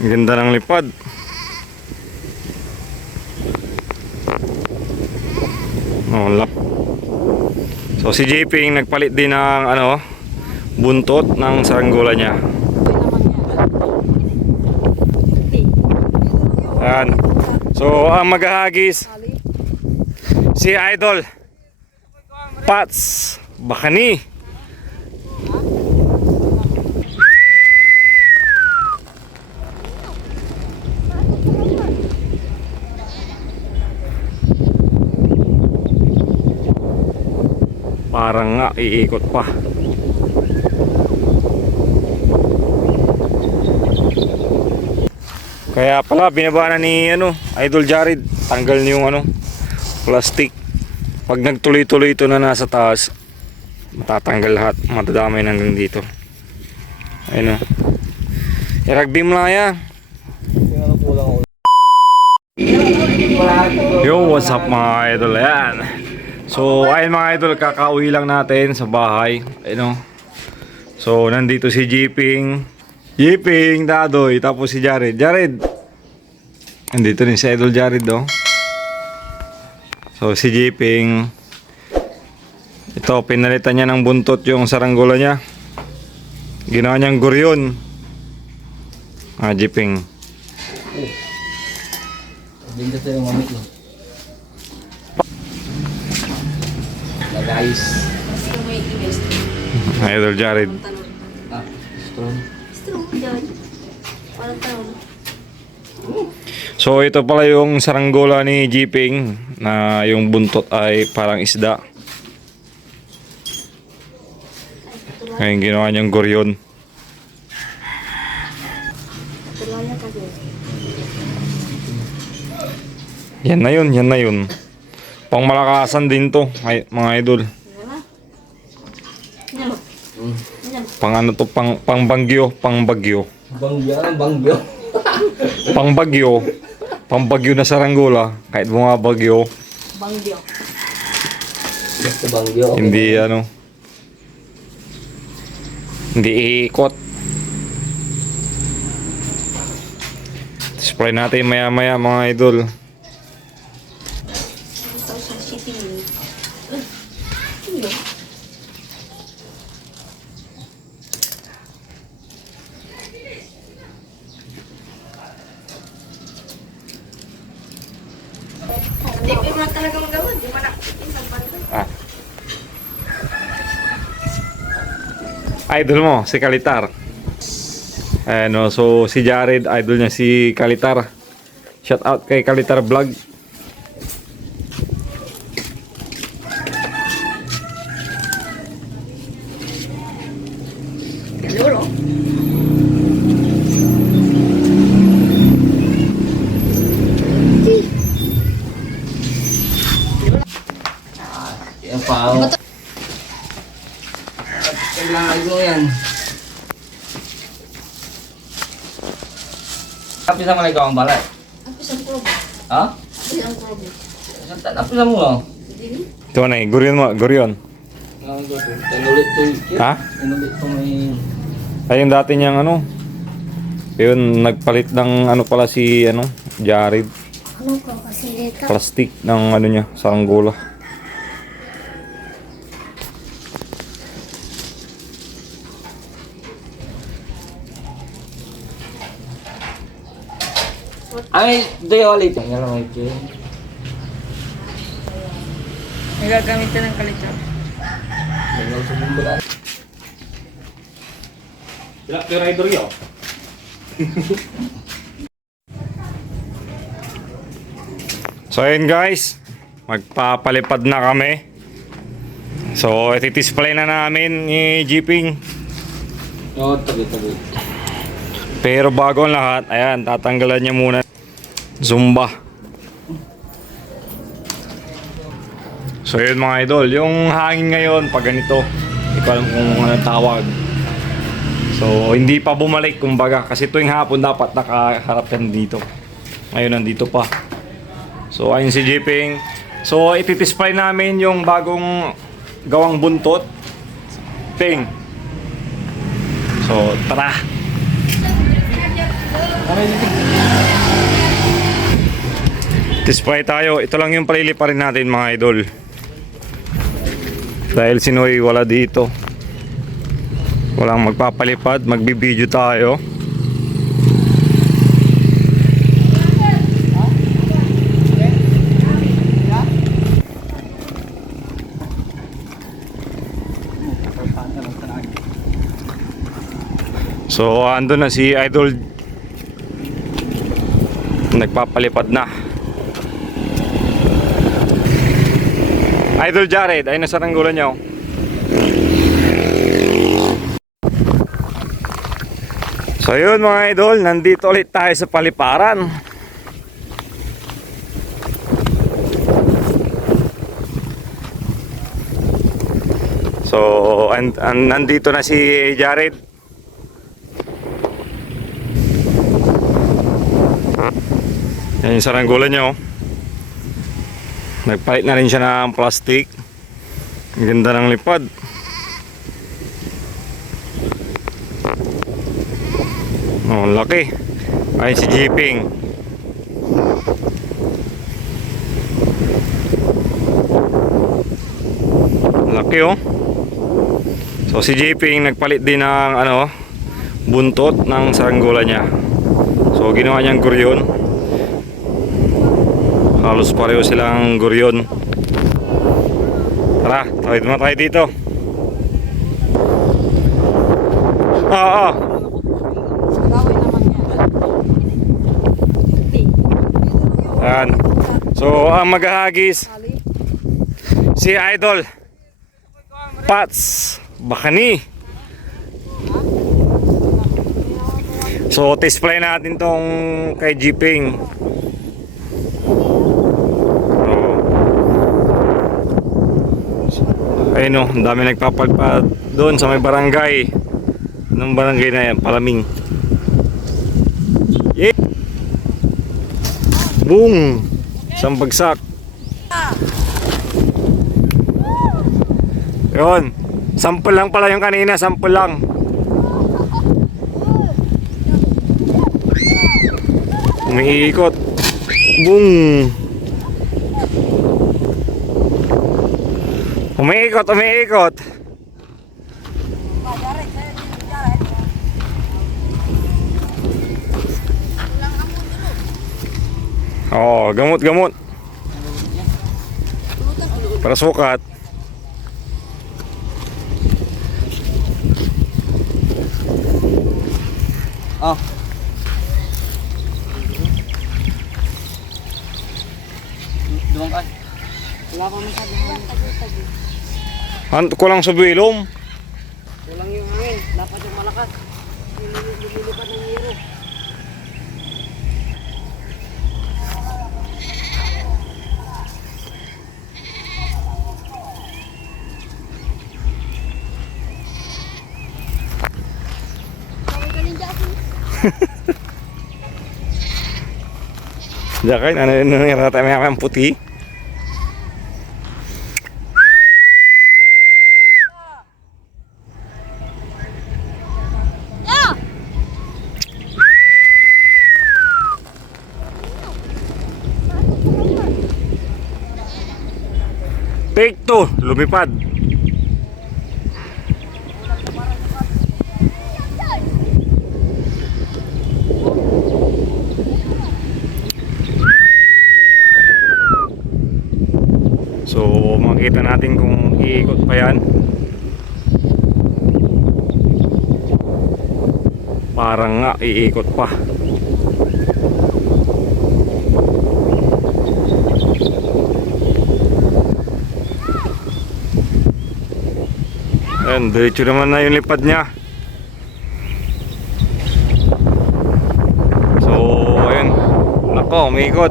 Ang ganda ng lipad. Oh, so si JP nagpalit din ng ano, buntot ng saranggola niya. Yan. So ang maghahagis si Idol Pats Bakani. Parang nga iikot pa. Kaya pala binaba na ni ano, Idol Jared. Tanggal niyo yung ano, plastic. Pag nagtuloy-tuloy ito na nasa taas, matatanggal lahat, matadamay hanggang dito. Ayun o. Irag beam lang yan. Yo, what's up mga idol? Ayan. So ayun mga idol, kakauwi lang natin sa bahay. Ayun o. So nandito si Jiping, Dadoy, tapos si Jared. Nandito rin si Idol Jared o. So si Jiping, ito pinalitan niya ng buntot yung saranggola niya. Ginawa niyang guryon. Jiping. Hindi ito yung mamit mo. Guys. Idol Jared. So ito pala yung saranggola ni Jiping na yung buntot ay parang isda. Ngayon ginawa niyang guryon. Yan na yun. Pang malakasan din to, mga idol. Pang ano to, pang bagyo. Bangyo. Pang bagyo na saranggola, kahit bumabagyo. Bangyo. Basta bangyo. Hindi ano. Hindi iikot. Spray natin maya-maya mga idol. Hindi mo talaga magawa. Di mo na. Idol mo, si Kalitar. Ano, so si Jared, idol niya si Kalitar. Shout out kay Kalitar Vlog. Lolo. Yan pa. Kailangan mo yan. Tapos naman ikaw ang balay. Ang isang probo. Ha? Ang probo. Tapos naman mo. Ito na eh, guryon. Tanulit to. Ha? Tanulit to may... Ayun dati niyang ano. Ayun, nagpalit ng ano pala si ano, Jared. Ano ko kasi dito? Plastic ng ano niya, saranggola. Ay, dayo ulit. Yan lang ito. May gagamitan ng kalitsap. Dayo sa bumbo na. Sila pero idol yo. So ayun guys, magpapalipad na kami. So iti-display na namin ni Jiping. Oo, tabi. Pero bago ang lahat, ayan, tatanggalan niya muna Zumba. So yun mga idol, yung hangin ngayon pag ganito, hindi ko alam kung ano tawag. So hindi pa bumalik kumbaga, kasi tuwing hapon dapat nakaharap yan dito. Ngayon nandito pa. So ayun si Jiping. So ititisplay namin yung bagong gawang buntot. Ping. So tara. Display tayo. Ito lang yung paliliparin natin mga idol. Dahil si Noy wala dito. Walang magpapalipad. Magbibideo tayo. So ando na si Idol. Nagpapalipad na. Idol Jared, ay nasa ranggulan niyo. So yun mga idol, nandito ulit tayo sa paliparan. So nandito na si Jared. Yan yung saranggola niya, oh. Nagpalit na rin siya ng plastic. Ang ganda ng lipad. Oh, laki. Ayun si Jeeping. Laki, oh. So si Jeeping nagpalit din ng buntot ng saranggola niya. So ginawa niyang guryon. Halos pareho silang guryon. Tara, tawid mo tayo dito. Oo. Yan. So ang maghahagis si Idol Pats Bakani. So display natin tong kay Jeeping. Ayun, oh, ang dami nagpapagpad doon sa may barangay. Anong barangay na yan? Palaming. Yeah. Boom! Isang bagsak. Yun. Sample lang pala yung kanina. Sample lang. Umiikot. Boom! Umiikot, umiikot. Oh, gamot-gamot. Para sukat. Oh. Duwang ka. Wala pa masyado. Kulang sa bilom. Kulang yung hangin. Dapat yung malakas. Lumilipat ng hero. Diyan ano yung rata may puti. Take 2, lumipad. So makikita natin kung iikot pa yan. Parang nga iikot pa. Ayan, diretso naman na yung lipad niya. So, ayun. Nako, umiikot.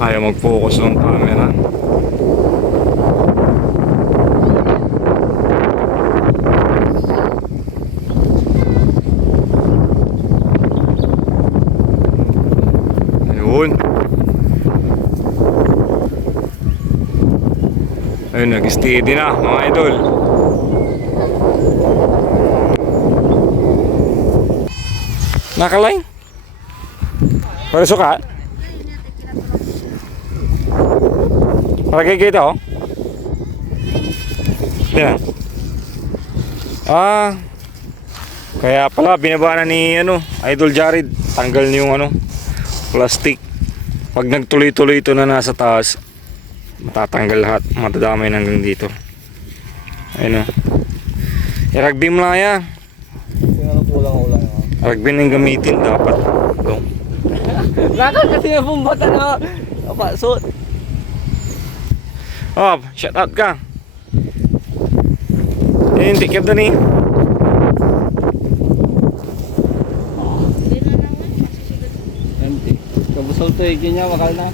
Ayaw mag-focus ng camera. Ayun. Ayun, nag-steady na mga idol. Nakalain? Para suka? Para kay kita oh. Yan. Ah. Kaya pala binaba na ni ano, Idol Jared. Tanggal niyo yung ano, plastic. Pag nagtuloy-tuloy ito na nasa taas, matatanggal lahat, matadamay na hanggang dito. Ayun o. I-rugby mo lang yan. Yung kulang-ulang. Rugby na yung gamitin dapat. Ito. Nakal kasi yung bumbatan na. Apa, suot. Oh, shout out ka. Hindi ka doon eh. Empty. Kabusol to eh, ganyan, wakal na.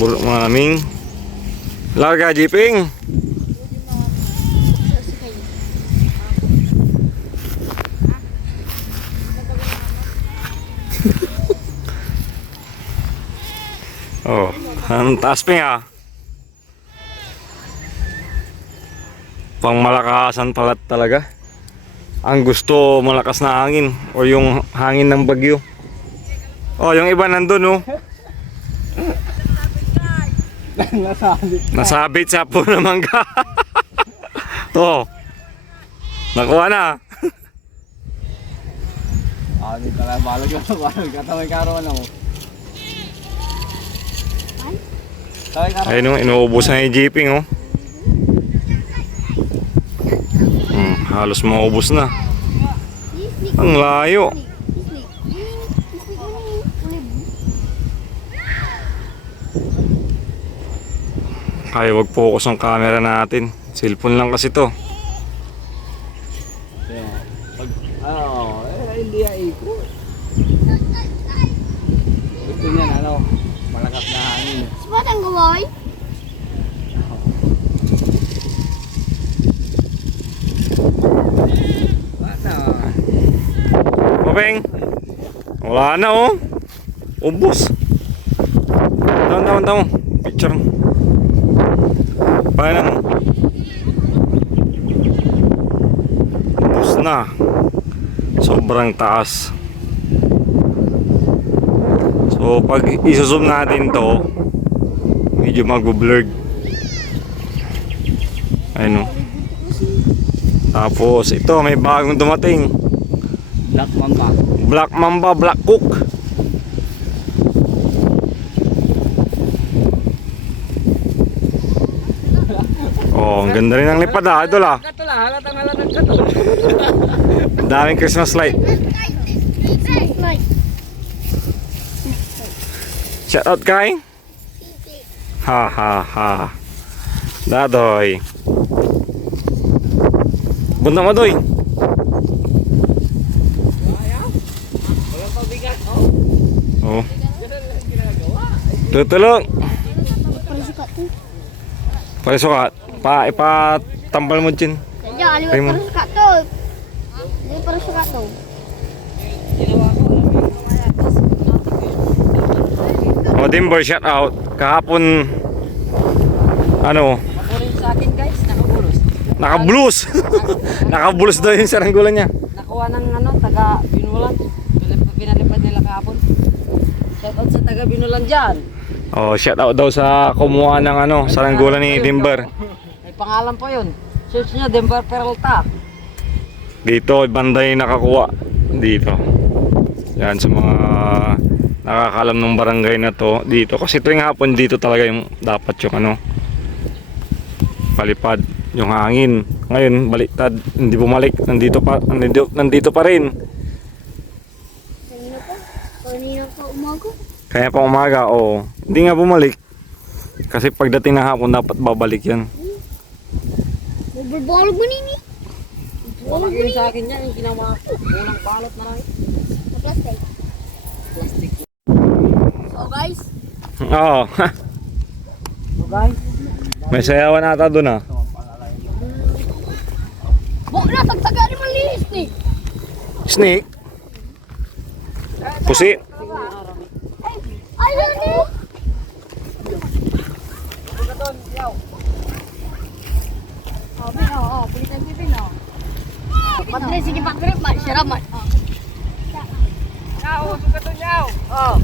Buruk mga naming. Larga jiping. Oh, ang taas pa nga. Pang malakasan pala talaga. Ang gusto malakas na hangin o yung hangin ng bagyo. Oh, yung iba nandun oh. Nasabit. Nasabit sa puno ng mangga. To. Nakuha na. Ah, di talaga balag na ako. Kataway karoon ako. Ayun oh, inuubos na yung jeeping oh. Halos maubos na. Ang layo. Kaya wag focus ang camera natin. Cellphone lang kasi to. Hindi ay ikot. Gusto niya na ano, malakas na hangin. Spot ang gaway? Ano? Mabeng. Wala na oh. Ubos. Tama. Picture. Paano mo? Ubos na. Sobrang taas. So pag isusum natin to, medyo mag-blurred. Ayun oh. Tapos ito may bagong dumating. Black Mamba. Black Mamba, Black Cook. Oh, ang ganda rin ng lipad ah, idol ah. Katula, halatang katula. Daming Christmas light. Shout out kay? Ha. Dadoy. Bunta mo doy. Walang pabigat. Oh. Tutulong. Parisukat. Ipatambal mo dyan. Jangan liwat Primo. para suka tu. Dia para suka tu. O Dimber, shout out. Kahapon, ano, Makunin sa akin guys, nakabulos. nakabulus. Nakabulus daw yung saranggola niya. Nakuha ng ano, taga Binulan. Pinalipad nila kahapon. Shout out sa taga Binulan dyan. Oh, shout out daw sa kumuha ng ano, saranggola ni Dimber. May pangalan po yun. Search nyo, Dimber Peralta. Dito, banda yung nakakuha. Dito. Yan sa mga nakakalam ng barangay na to. Dito. Kasi tuwing hapon dito talaga yung dapat yung ano, palipad. Yung hangin. Ngayon, baliktad. Hindi bumalik. Nandito pa rin. Kanina pa umaga. Kaya pa umaga, oh. Hindi nga bumalik. Kasi pagdating ng hapon, dapat babalik yan. Berbalog mo nini. Walang yun sa akin yan, yung ginawa ko. Unang balot na lang. Plastic. Plastic. So guys, Oo. So guys, May sayawan ata doon ah. mo na tagtaga ni malinis ni. Snake. Pusi. Ay, ni. Pulitan si Pino. Patre, sige patre, masyaraman. Nyaw, sugat to nyaw. Oh.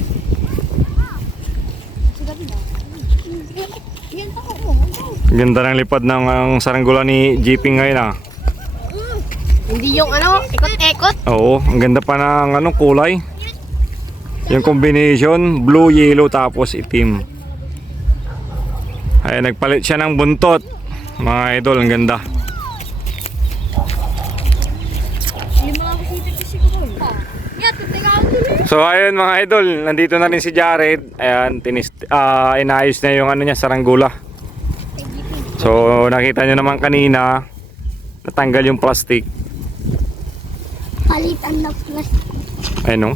Yan ako. Ganda ng lipad ng saranggula ni Jeeping ngayon ah. Hindi yung ano, ikot-ikot. Oo, ang ganda pa ng kulay. Yung combination, blue, yellow, tapos itim. Ay, nagpalit siya ng buntot. Mga idol, ang ganda. So ayun mga idol, nandito na rin si Jared. Ayan, inayos na yung niya, saranggula. So nakita nyo naman kanina, natanggal yung plastic. Palitan na plastic. Ayun o.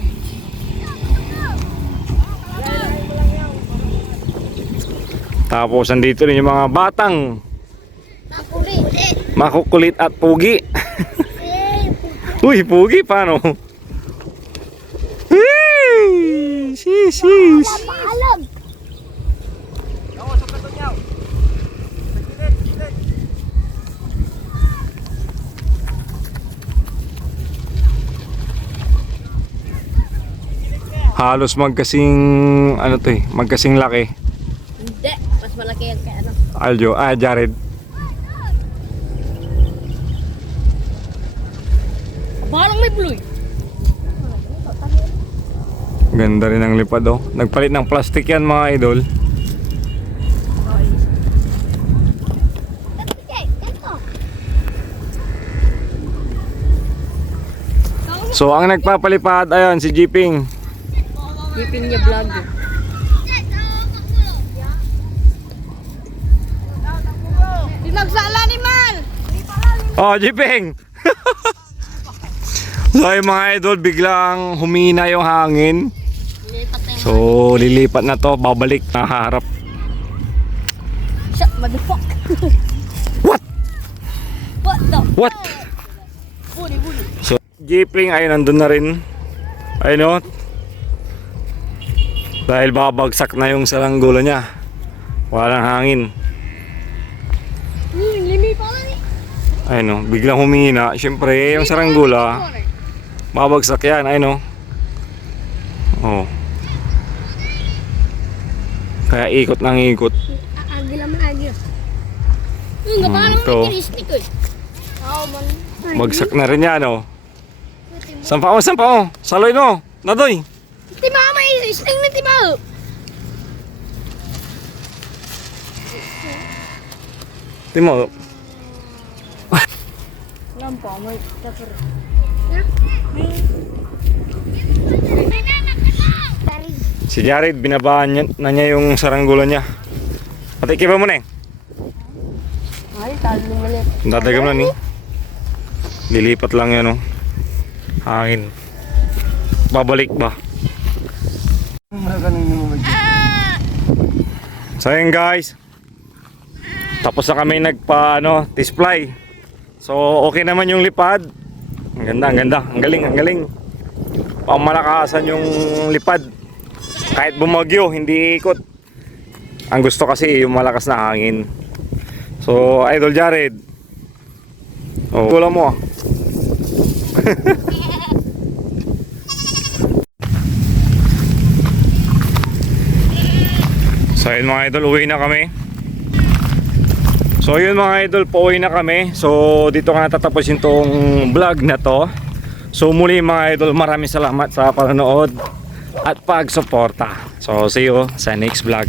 Tapos nandito rin yung mga batang Nakulit. makukulit at pugi. Uy, pugi paano? Hey! Sis! Maalag. Nyaw, sugat to nyaw. Halos magkasing magkasing laki. Hindi, mas malaki yan kaya ano. Aljo, Jared. Balang may bluy. Ganda rin ang lipad oh. Nagpalit ng plastic yan mga idol. So ang nagpapalipad ayun si Jeeping. Keeping niya vlog. Pinagsala ni Man. Oh, Jeeping. So yung mga idol biglang humina yung hangin. Lipat na yung So lilipat na to, babalik na harap. siya, motherfuck. What? What the? What? Buli. So Jeeping ay nandun na rin. Ayun oh. Dahil babagsak na yung saranggula niya. Walang hangin. Limi pa lang eh. Ayun oh, biglang humina. Siyempre yung saranggula babagsak yan. Ayun oh. Oh. Kaya ikot ng ikot. Agi naman agi. Nga pa lang ito. may kinistik ko eh. Oo man. Bagsak na rin yan oh. Sampa mo. Saloy mo. Nadoy. Ti mama isting na ti mama. Timo. Lampa may tapos. Si Jared, binabaan na niya yung saranggula niya. Pati kiba mo na eh. Ay, talo mali. Dadagam na ni. Lilipat lang yan oh. Hangin. Babalik ba? So yun guys. Tapos na kami display. So okay naman yung lipad. Ang ganda. Ang galing. Pamalakasan yung lipad. Kahit bumagyo, hindi ikot. Ang gusto kasi yung malakas na hangin. So Idol Jared. Oh, wala mo ah. So yun mga idol, uwi na kami. So yun mga idol, pauwi na kami. So dito ka natatapusin tong vlog na to. So muli mga idol, maraming salamat sa panonood at pagsuporta. So see you sa next vlog.